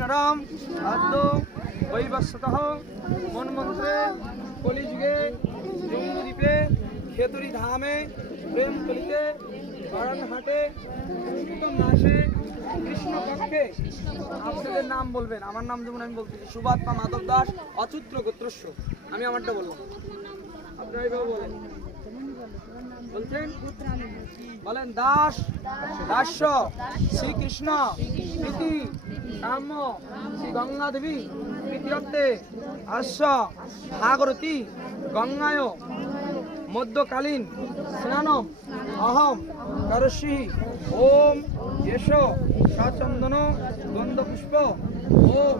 কৃষ্ণরাম আদ্য বৈবস্বতঃ মন্মন্ত্রে কলিযুগে জম্বুদ্বীপে খেতুরি ধামে প্রেম কলিতে বারানহাটে মাসে কৃষ্ণ পক্ষে আপনাদের নাম বলবেন। আমার নাম যেমন আমি বলতেছি সুবাত্মা মাধব দাস অচূত্র গোত্রস্য। আমি আমারটা বললাম, আপনারা এইভাবে বলেন। বলছেন বলেন দাস দাস্য শ্রীকৃষ্ণ প্রীতি কাম্য শ্রী গঙ্গা দেবী প্রীতিরত্তে আস্য ভাগরতী গঙ্গায় মধ্যকালীন স্নানম অহম করষি ওম যশ সচন্দন গন্ধপুষ্প ওম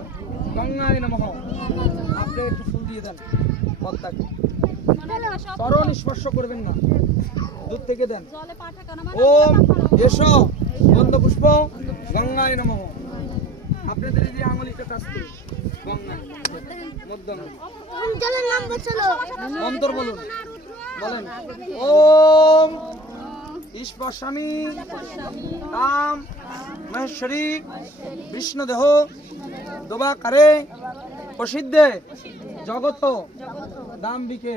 গঙ্গায় নমঃ। আপনি একটু ফুল দিয়ে দেন পদ্মাকে, চরণ স্পর্শ করবেন না, দূর থেকে দেন। ওম যশ গন্ধপুষ্প গঙ্গায় নমঃ। আপনাদের এই যে আঙুলিটা টাচ করুন গঙ্গায় মধ্যম অন্তর বলুন, বলেন ওম স্পর্শামি তাম মহেশ্বরী বিষ্ণুদেহ দোবাকারে প্রসিদ্ধে জগত দাম্বিকে।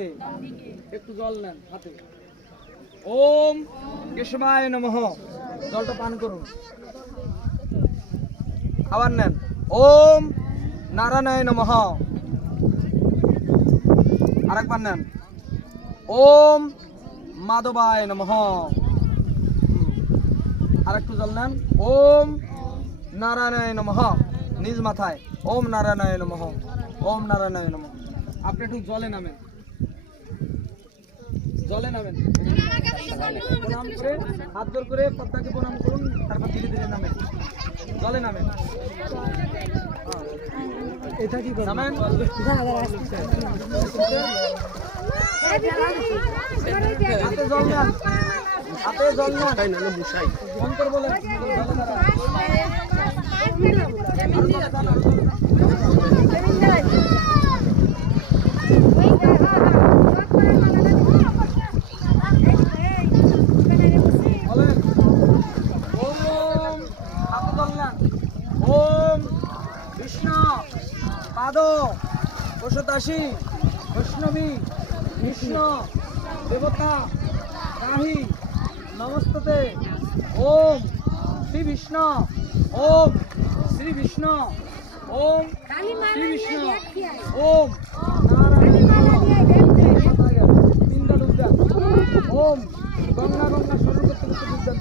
একটু জল নেন হাতে। ওম কেশবায় নমঃ। জলটা পান করুন, আবার নেন। ওম নারায়ণায় নমঃ। আরেকবার নেন। ওম মাধবায় নমঃ। আরেকটু জল নেন। ওম নারায়ণায় নমঃ। নিজ মাথায় ওম নারায়ণায় নমঃ, ওম নারায়ণায় নমঃ। আপনি একটু জলে নামেন, জলে নামেন। প্রণাম করে হাত জোর করে পদ্মাকে প্রণাম করুন, তারপর ধীরে ধীরে নামেন, জলে নামেন। এটা কি নামেন? হাতে জল নেন, হাতে জল নেন, মন্ত্র বলেন। ওম কৃষ্ণ পাদ পশুতাসী বৈষ্ণবী কৃষ্ণ দেবতা রাহি নমস্ততে। ওম শ্রী বিষ্ণু, ওম শ্রী বিষ্ণু, ওম শ্রী বিষ্ণু, ওম তিনটা ডুব দেন। ওম গঙ্গা গঙ্গা স্মরণ করতে করতে ডুব দেন।